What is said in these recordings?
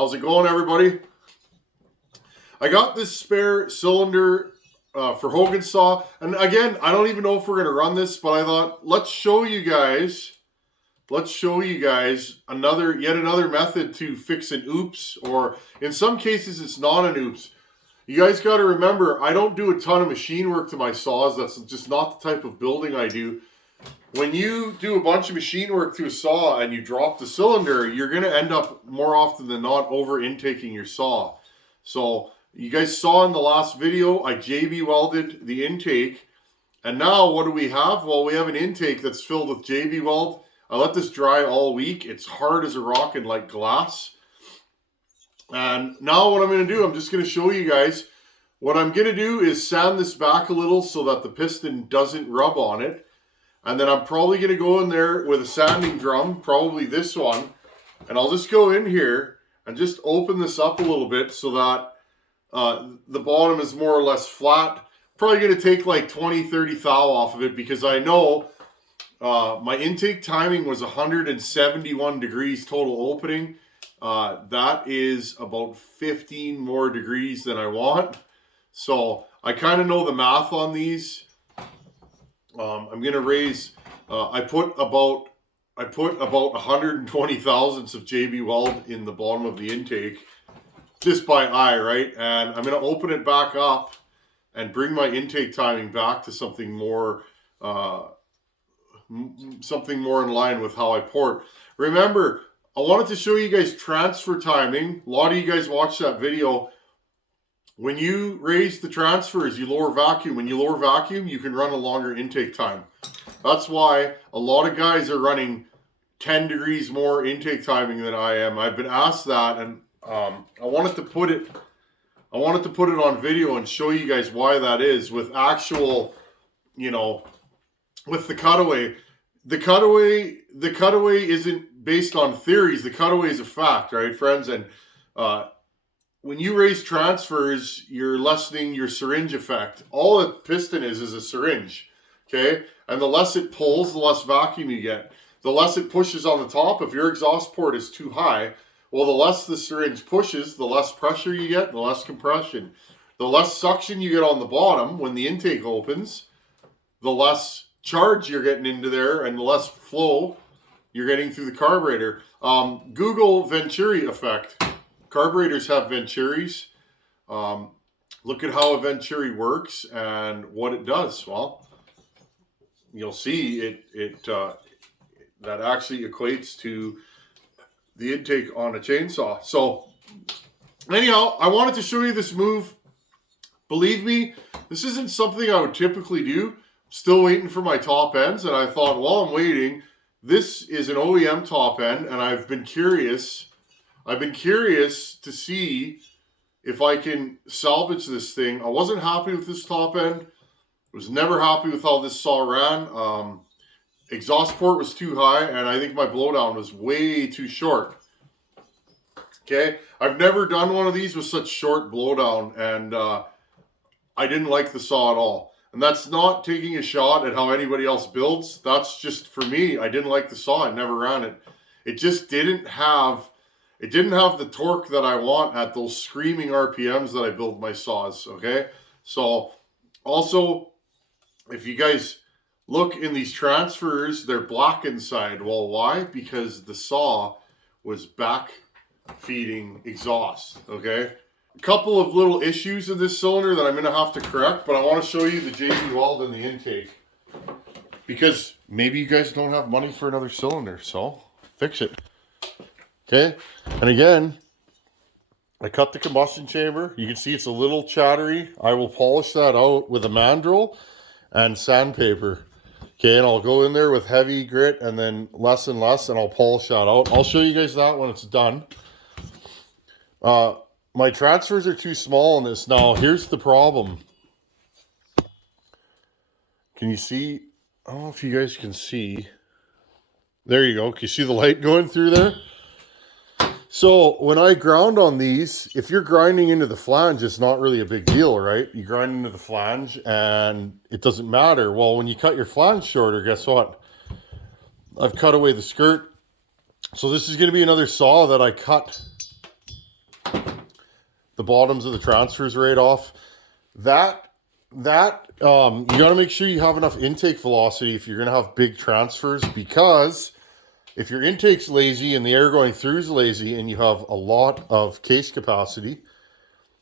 How's it going, everybody? I got this spare cylinder for Hogan's saw, and again, I don't even know if we're gonna run this, but I thought let's show you guys yet another method to fix an oops, or in some cases it's not an oops. You guys got to remember, I don't do a ton of machine work to my saws. That's just not the type of building I do. When you do a bunch of machine work to a saw and you drop the cylinder, you're going to end up more often than not over intaking your saw. So you guys saw in the last video, I JB welded the intake. And now what do we have? Well, we have an intake that's filled with JB weld. I let this dry all week. It's hard as a rock and like glass. And now what I'm going to do, I'm just going to show you guys. What I'm going to do is sand this back a little so that the piston doesn't rub on it. And then I'm probably going to go in there with a sanding drum, probably this one. And I'll just go in here and just open this up a little bit so that the bottom is more or less flat. Probably going to take like 20-30 thou off of it because I know my intake timing was 171 degrees total opening. That is about 15 more degrees than I want. So I kind of know the math on these. I'm going to raise, I put about 120 thousandths of JB weld in the bottom of the intake, just by eye, right? And I'm going to open it back up and bring my intake timing back to something more in line with how I port. Remember, I wanted to show you guys transfer timing. A lot of you guys watched that video. When you raise the transfers, you lower vacuum. When you lower vacuum, you can run a longer intake time. That's why a lot of guys are running 10 degrees more intake timing than I am. I've been asked that, and I wanted to put it on video and show you guys why that is with actual, with the cutaway. The cutaway isn't based on theories. The cutaway is a fact, right, friends? And when you raise transfers, you're lessening your syringe effect. All a piston is a syringe, okay? And the less it pulls, the less vacuum you get. The less it pushes on the top. If your exhaust port is too high, well, the less the syringe pushes, the less pressure you get, the less compression. The less suction you get on the bottom when the intake opens, the less charge you're getting into there and the less flow you're getting through the carburetor. Google Venturi effect. Carburetors have Venturis. Look at how a Venturi works and what it does. Well, you'll see that actually equates to the intake on a chainsaw. So anyhow, I wanted to show you this move. Believe me, this isn't something I would typically do. Still waiting for my top ends, and I thought, while I'm waiting, this is an OEM top end, and I've been curious to see if I can salvage this thing. I wasn't happy with this top end. Was never happy with how this saw ran. Exhaust port was too high, and I think my blowdown was way too short. Okay, I've never done one of these with such short blowdown, and I didn't like the saw at all. And that's not taking a shot at how anybody else builds. That's just for me. I didn't like the saw. I never ran it. It just didn't have the torque that I want at those screaming RPMs that I build my saws, okay? So, also, if you guys look in these transfers, they're black inside. Well, why? Because the saw was back feeding exhaust, okay? A couple of little issues in this cylinder that I'm going to have to correct, but I want to show you the JB weld in the intake. Because maybe you guys don't have money for another cylinder, so fix it. Okay, and again, I cut the combustion chamber. You can see it's a little chattery. I will polish that out with a mandrel and sandpaper. Okay, and I'll go in there with heavy grit and then less and less, and I'll polish that out. I'll show you guys that when it's done. My transfers are too small in this. Now, here's the problem. Can you see? I don't know if you guys can see. There you go. Can you see the light going through there? So when I ground on these, if you're grinding into the flange, it's not really a big deal, right? You grind into the flange and it doesn't matter. Well, when you cut your flange shorter, guess what? I've cut away the skirt. So this is going to be another saw that I cut the bottoms of the transfers right off. That you got to make sure you have enough intake velocity if you're going to have big transfers, because if your intake's lazy and the air going through is lazy and you have a lot of case capacity,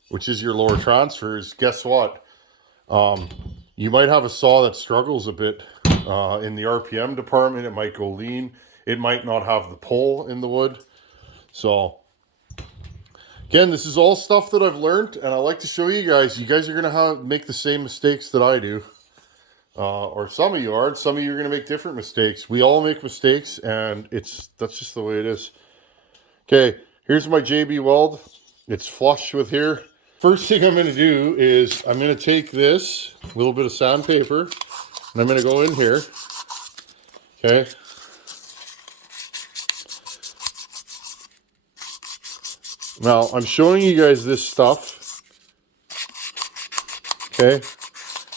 which is your lower transfers, guess what? You might have a saw that struggles a bit in the RPM department. It might go lean. It might not have the pull in the wood. So again, this is all stuff that I've learned, and I like to show you guys. You guys are going to make the same mistakes that I do. Or some of you are, and some of you are going to make different mistakes. We all make mistakes, and that's just the way it is. Okay, here's my JB weld. It's flush with here. First thing I'm going to do is I'm going to take this little bit of sandpaper, and I'm going to go in here. Okay. Now, I'm showing you guys this stuff. Okay.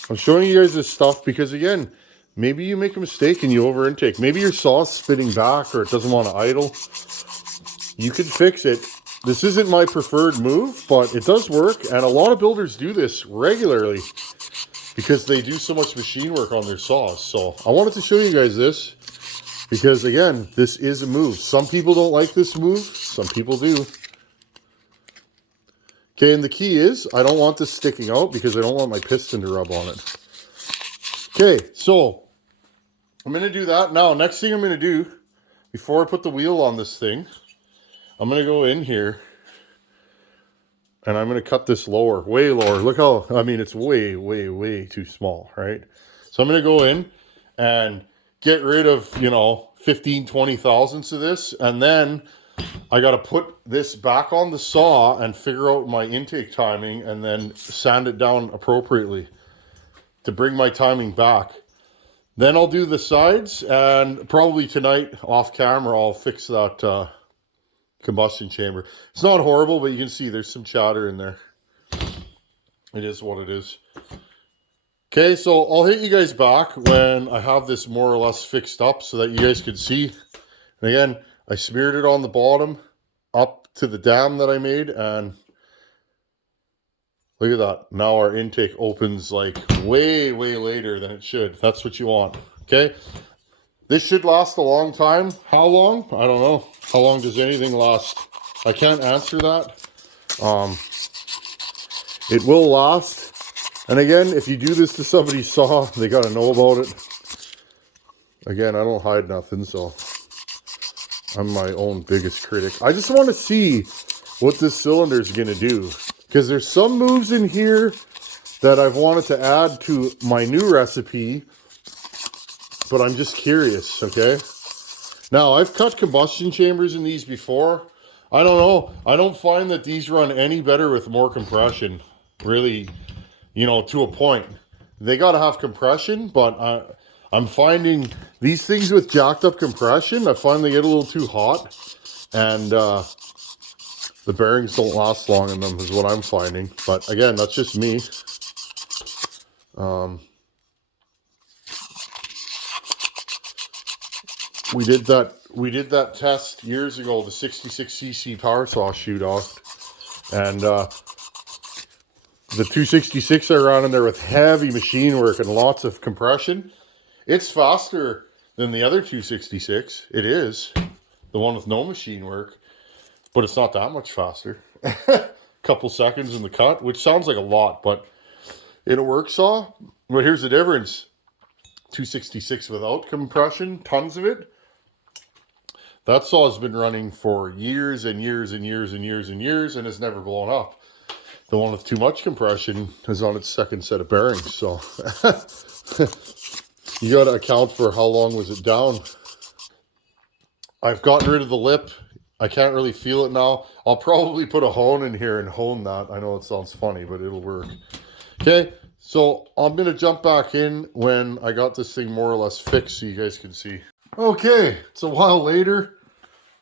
I'm showing you guys this stuff because, again, maybe you make a mistake and you over intake. Maybe your saw's spitting back or it doesn't want to idle. You can fix it. This isn't my preferred move, but it does work. And a lot of builders do this regularly because they do so much machine work on their saws. So I wanted to show you guys this because, again, this is a move. Some people don't like this move. Some people do. Okay, and the key is I don't want this sticking out because I don't want my piston to rub on it. Okay, so I'm going to do that. Now, next thing I'm going to do, before I put the wheel on this thing, I'm going to go in here and I'm going to cut this lower, way lower. Look how, I mean, it's way, way, way too small, right? So I'm going to go in and get rid of, 15, 20 thousandths of this, and then I got to put this back on the saw and figure out my intake timing and then sand it down appropriately to bring my timing back. Then I'll do the sides, and probably tonight off camera I'll fix that combustion chamber. It's not horrible, but you can see there's some chatter in there. It is what it is. Okay, so I'll hit you guys back when I have this more or less fixed up so that you guys can see. And again, I smeared it on the bottom up to the dam that I made, and look at that. Now our intake opens like way, way later than it should. That's what you want, okay? This should last a long time. How long? I don't know. How long does anything last? I can't answer that. It will last. And again, if you do this to somebody's saw, they got to know about it. Again, I don't hide nothing, so I'm my own biggest critic. I just want to see what this cylinder is going to do, because there's some moves in here that I've wanted to add to my new recipe, but I'm just curious, okay? Now, I've cut combustion chambers in these before. I don't know. I don't find that these run any better with more compression, really, to a point. They got to have compression, but I'm finding these things with jacked up compression, I find they get a little too hot, and the bearings don't last long in them is what I'm finding. But again, that's just me. We did that test years ago, the 66cc power saw shoot off, and the 266 I ran in there with heavy machine work and lots of compression. It's faster than the other 266. It is. The one with no machine work. But it's not that much faster. Couple seconds in the cut, which sounds like a lot, but in a work saw, but here's the difference. 266 without compression, tons of it. That saw has been running for years and years and years and years and years and has never blown up. The one with too much compression is on its second set of bearings, so you got to account for how long was it down. I've gotten rid of the lip. I can't really feel it now. I'll probably put a hone in here and hone that. I know it sounds funny, but it'll work. Okay, so I'm going to jump back in when I got this thing more or less fixed so you guys can see. Okay, it's a while later.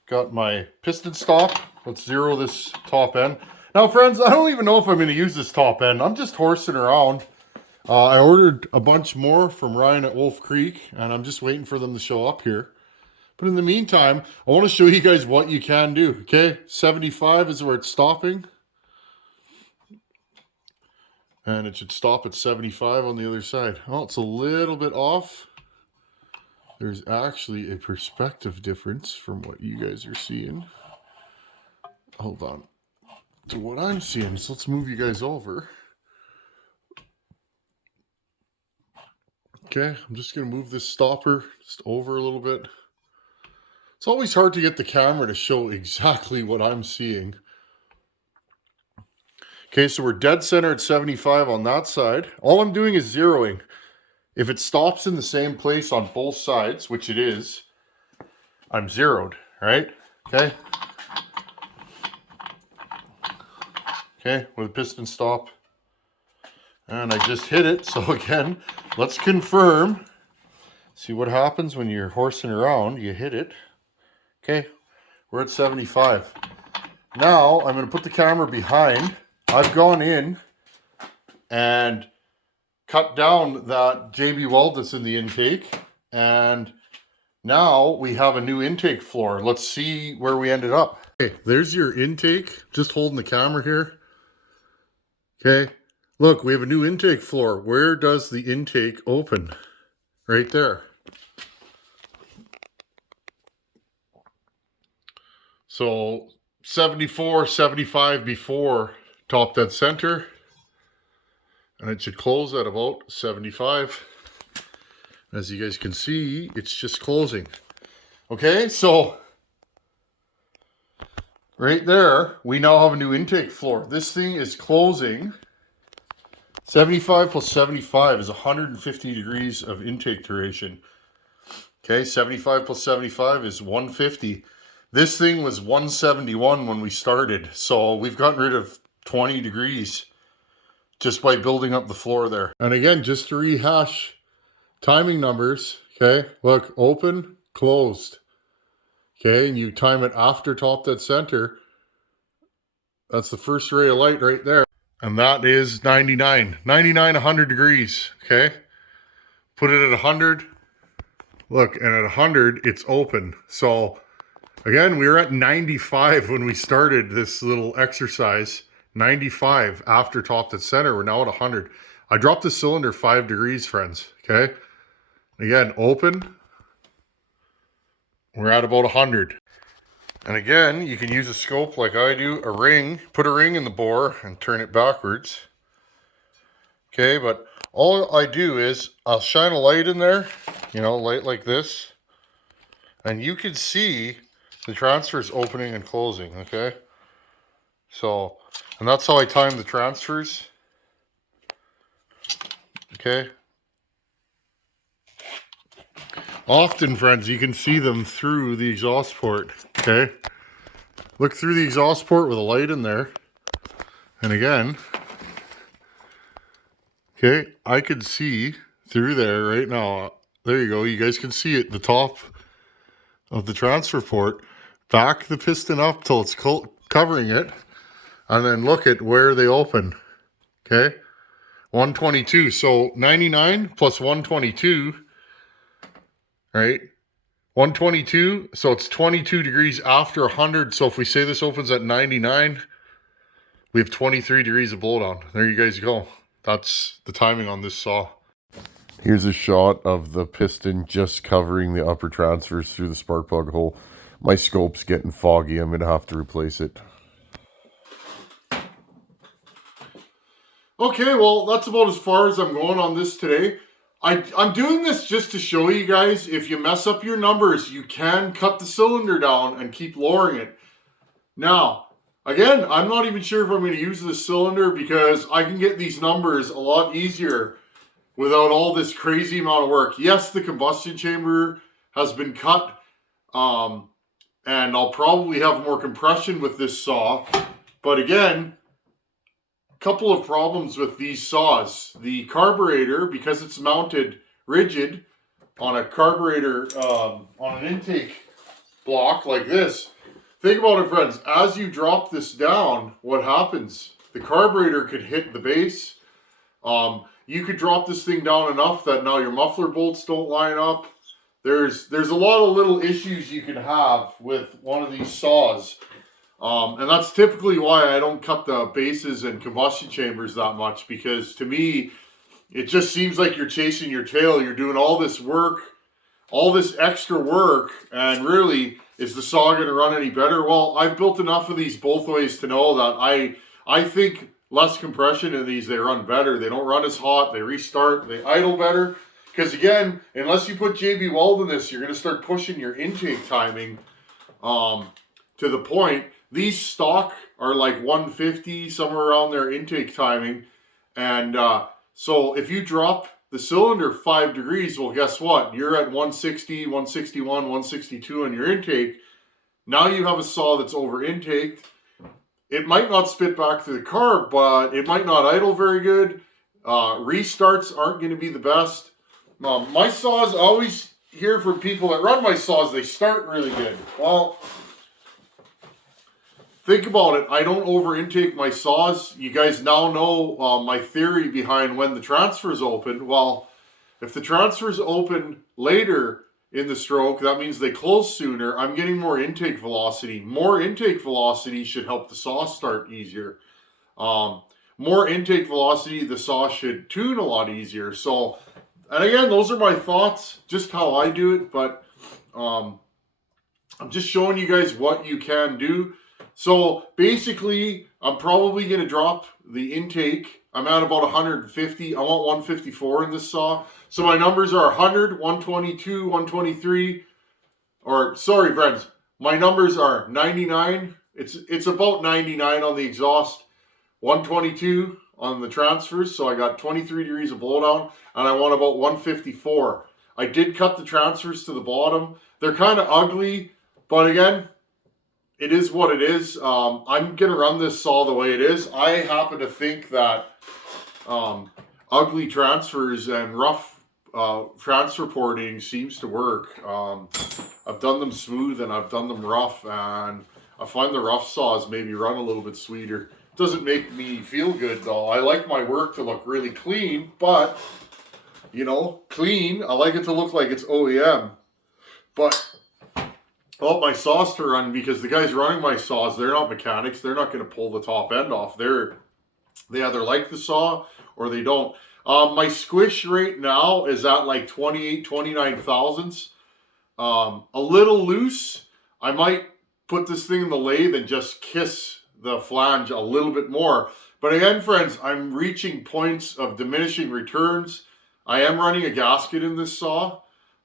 Got my piston stop. Let's zero this top end. Now, friends, I don't even know if I'm going to use this top end. I'm just horsing around. I ordered a bunch more from Ryan at Wolf Creek, and I'm just waiting for them to show up here. But in the meantime, I want to show you guys what you can do, okay? 75 is where it's stopping. And it should stop at 75 on the other side. Oh, it's a little bit off. There's actually a perspective difference from what you guys are seeing. Hold on. To what I'm seeing, so let's move you guys over. Okay, I'm just going to move this stopper just over a little bit. It's always hard to get the camera to show exactly what I'm seeing. Okay, so we're dead center at 75 on that side. All I'm doing is zeroing. If it stops in the same place on both sides, which it is, I'm zeroed, right? Okay. Okay, with a piston stop. And I just hit it. So again, let's confirm. See what happens when you're horsing around. You hit it. Okay, we're at 75. Now I'm going to put the camera behind. I've gone in and cut down that JB weld that's in the intake. And now we have a new intake floor. Let's see where we ended up. Okay, there's your intake. Just holding the camera here. Okay, look, we have a new intake floor. Where does the intake open? Right there. So 74, 75 before top dead center. And it should close at about 75. As you guys can see, it's just closing. Okay, so right there, we now have a new intake floor. This thing is closing. 75 plus 75 is 150 degrees of intake duration. Okay, 75 plus 75 is 150. This thing was 171 when we started, so we've gotten rid of 20 degrees just by building up the floor there. And again, just to rehash timing numbers, okay, look, open, closed. Okay, and you time it after top dead center. That's the first ray of light right there. And that is 99. 99, 100 degrees, okay? Put it at 100. Look, and at 100, it's open. So, again, we were at 95 when we started this little exercise. 95 after top dead center. We're now at 100. I dropped the cylinder 5 degrees, friends, okay? Again, open. We're at about 100. And again, you can use a scope like I do, a ring, put a ring in the bore and turn it backwards. Okay, but all I do is I'll shine a light in there, you know, light like this. And you can see the transfers opening and closing, okay? So, and that's how I time the transfers. Okay. Often, friends, you can see them through the exhaust port, okay? Look through the exhaust port with a light in there. And again, okay, I can see through there right now. There you go. You guys can see it, the top of the transfer port. Back the piston up till it's covering it. And then look at where they open, okay? 122, so 99 plus 122, right? 122, so it's 22 degrees after 100. So if we say this opens at 99, we have 23 degrees of blowdown. There you guys go. That's the timing on this saw. Here's a shot of the piston just covering the upper transfers through the spark plug hole. My scope's getting foggy. I'm going to have to replace it. Okay, well, that's about as far as I'm going on this today. I'm doing this just to show you guys, if you mess up your numbers, you can cut the cylinder down and keep lowering it. Now, again, I'm not even sure if I'm going to use this cylinder because I can get these numbers a lot easier without all this crazy amount of work. Yes, the combustion chamber has been cut, and I'll probably have more compression with this saw. But again, couple of problems with these saws. The carburetor, because it's mounted rigid on a carburetor, on an intake block like this. Think about it, friends. As you drop this down, what happens? The carburetor could hit the base. You could drop this thing down enough that now your muffler bolts don't line up. There's a lot of little issues you can have with one of these saws. And that's typically why I don't cut the bases and combustion chambers that much, because to me, it just seems like you're chasing your tail. You're doing all this work, all this extra work, and really, is the saw going to run any better? Well, I've built enough of these both ways to know that I think less compression in these, they run better. They don't run as hot. They restart. They idle better. Because again, unless you put JB Weld in this, you're going to start pushing your intake timing to the point. These stock are like 150, somewhere around their intake timing. And so if you drop the cylinder 5 degrees, well, guess what? You're at 160, 161, 162 on your intake. Now you have a saw that's over intaked. It might not spit back through the carb, but it might not idle very good. Restarts aren't going to be the best. My saws, I always hear from people that run my saws, they start really good. Well, think about it. I don't over intake my saws. You guys now know my theory behind when the transfer's open. Well, if the transfer's open later in the stroke, that means they close sooner. I'm getting more intake velocity. More intake velocity should help the saw start easier. More intake velocity, the saw should tune a lot easier. So, and again, those are my thoughts, just how I do it. But I'm just showing you guys what you can do. So basically, I'm probably going to drop the intake. I'm at about 150. I want 154 in this saw. So my numbers are 100, 122, 123. Or, sorry, friends. My numbers are 99. It's about 99 on the exhaust. 122 on the transfers. So I got 23 degrees of blowdown. And I want about 154. I did cut the transfers to the bottom. They're kind of ugly. But again, it is what it is. I'm going to run this saw the way it is. I happen to think that ugly transfers and rough transfer porting seems to work. I've done them smooth and I've done them rough, and I find the rough saws maybe run a little bit sweeter. Doesn't make me feel good though. I like my work to look really clean, but you know, clean, I like it to look like it's OEM. But I want my saws to run, because the guys running my saws, they're not mechanics. They're not going to pull the top end off. They either like the saw or they don't. My squish rate now is at like 28, 29 thousandths. A little loose. I might put this thing in the lathe and just kiss the flange a little bit more. But again, friends, I'm reaching points of diminishing returns. I am running a gasket in this saw.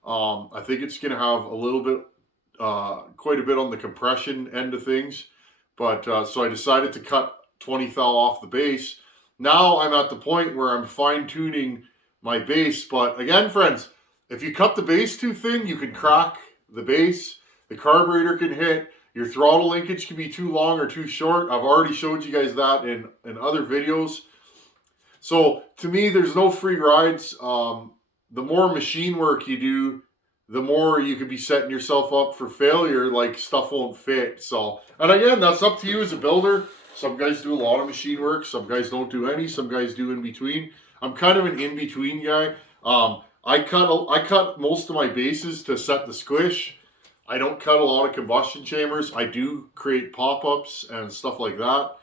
I think it's going to have a little bit, quite a bit on the compression end of things. But so I decided to cut 20 thou off the base. Now I'm at the point where I'm fine tuning my base. But again, friends, if you cut the base too thin, you can crack the base. The carburetor can hit. Your throttle linkage can be too long or too short. I've already showed you guys that in other videos. So to me, there's no free rides. The more machine work you do, the more you could be setting yourself up for failure, like stuff won't fit. So, and again, that's up to you as a builder. Some guys do a lot of machine work. Some guys don't do any. Some guys do in between. I'm kind of an in-between guy. I cut most of my bases to set the squish. I don't cut a lot of combustion chambers. I do create pop-ups and stuff like that.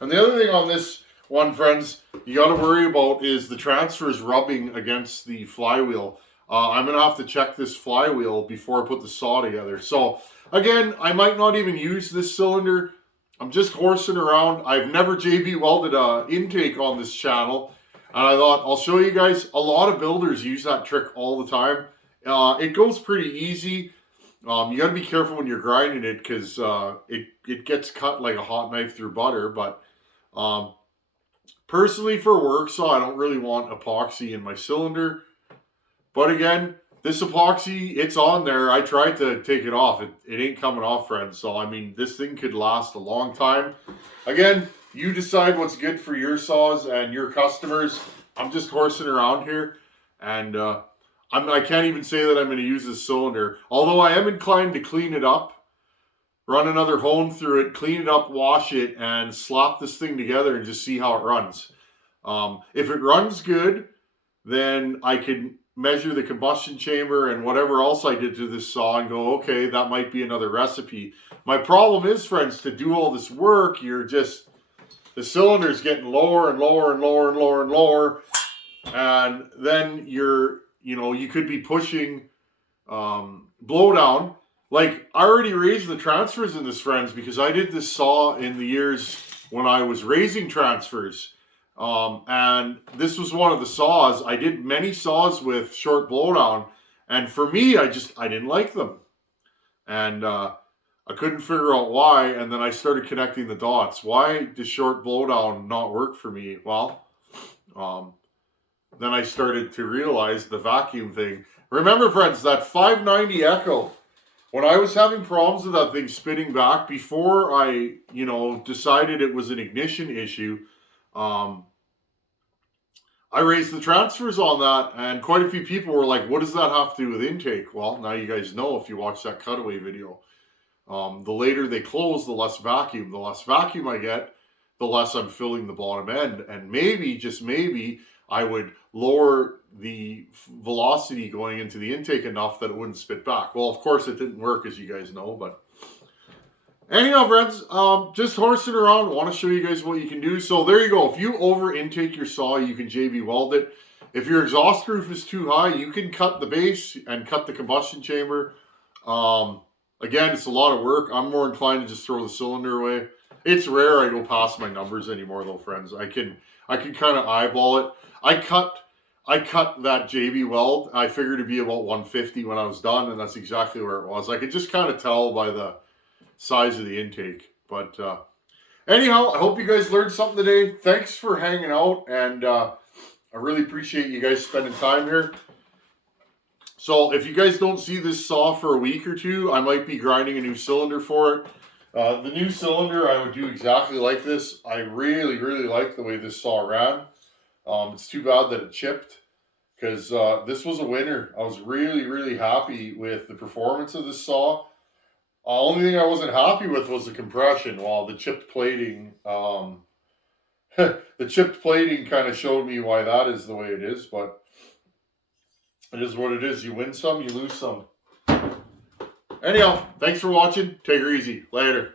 And the other thing on this one, friends, you got to worry about is the transfers rubbing against the flywheel. I'm going to have to check this flywheel before I put the saw together. So, again, I might not even use this cylinder. I'm just horsing around. I've never JB welded an intake on this channel. And I thought, I'll show you guys. A lot of builders use that trick all the time. It goes pretty easy. You got to be careful when you're grinding it, because it gets cut like a hot knife through butter. But personally, for work saw, I don't really want epoxy in my cylinder. But again, this epoxy, it's on there. I tried to take it off. It ain't coming off, friends. So, I mean, this thing could last a long time. Again, you decide what's good for your saws and your customers. I'm just horsing around here. And I can't even say that I'm going to use this cylinder. Although I am inclined to clean it up. Run another hone through it, clean it up, wash it, and slap this thing together and just see how it runs. If it runs good, then I can measure the combustion chamber and whatever else I did to this saw and go, okay, that might be another recipe. My problem is, friends, to do all this work, the cylinder's getting lower and lower and lower and lower and lower. And then you could be pushing blowdown. Like, I already raised the transfers in this, friends, because I did this saw in the years when I was raising transfers. And this was one of the saws. I did many saws with short blowdown. And for me, I didn't like them. And I couldn't figure out why. And then I started connecting the dots. Why does short blowdown not work for me? Well, then I started to realize the vacuum thing. Remember, friends, that 590 Echo, when I was having problems with that thing spinning back, before I, decided it was an ignition issue, I raised the transfers on that, and quite a few people were like, what does that have to do with intake? Well, now you guys know if you watch that cutaway video. The later they close, the less vacuum. The less vacuum I get, the less I'm filling the bottom end. And maybe, just maybe, I would lower the velocity going into the intake enough that it wouldn't spit back. Well, of course, it didn't work, as you guys know, but anyhow, friends, just horsing around. Want to show you guys what you can do. So there you go. If you over intake your saw, you can JB weld it. If your exhaust roof is too high, you can cut the base and cut the combustion chamber. Again, it's a lot of work. I'm more inclined to just throw the cylinder away. It's rare I go past my numbers anymore, though, friends. I can kind of eyeball it. I cut that JB weld. I figured it'd be about 150 when I was done, and that's exactly where it was. I could just kind of tell by the size of the intake. But anyhow, I hope you guys learned something today. Thanks for hanging out, and I really appreciate you guys spending time here. So if you guys don't see this saw for a week or two, I might be grinding a new cylinder for it. The new cylinder, I would do exactly like this. I really, really like the way this saw ran. It's too bad that it chipped, because this was a winner. I was really, really happy with the performance of this saw. Only thing I wasn't happy with was the compression. Well, the chipped plating, the chipped plating kind of showed me why that is the way it is, but it is what it is. You win some, you lose some. Anyhow, thanks for watching. Take her easy. Later.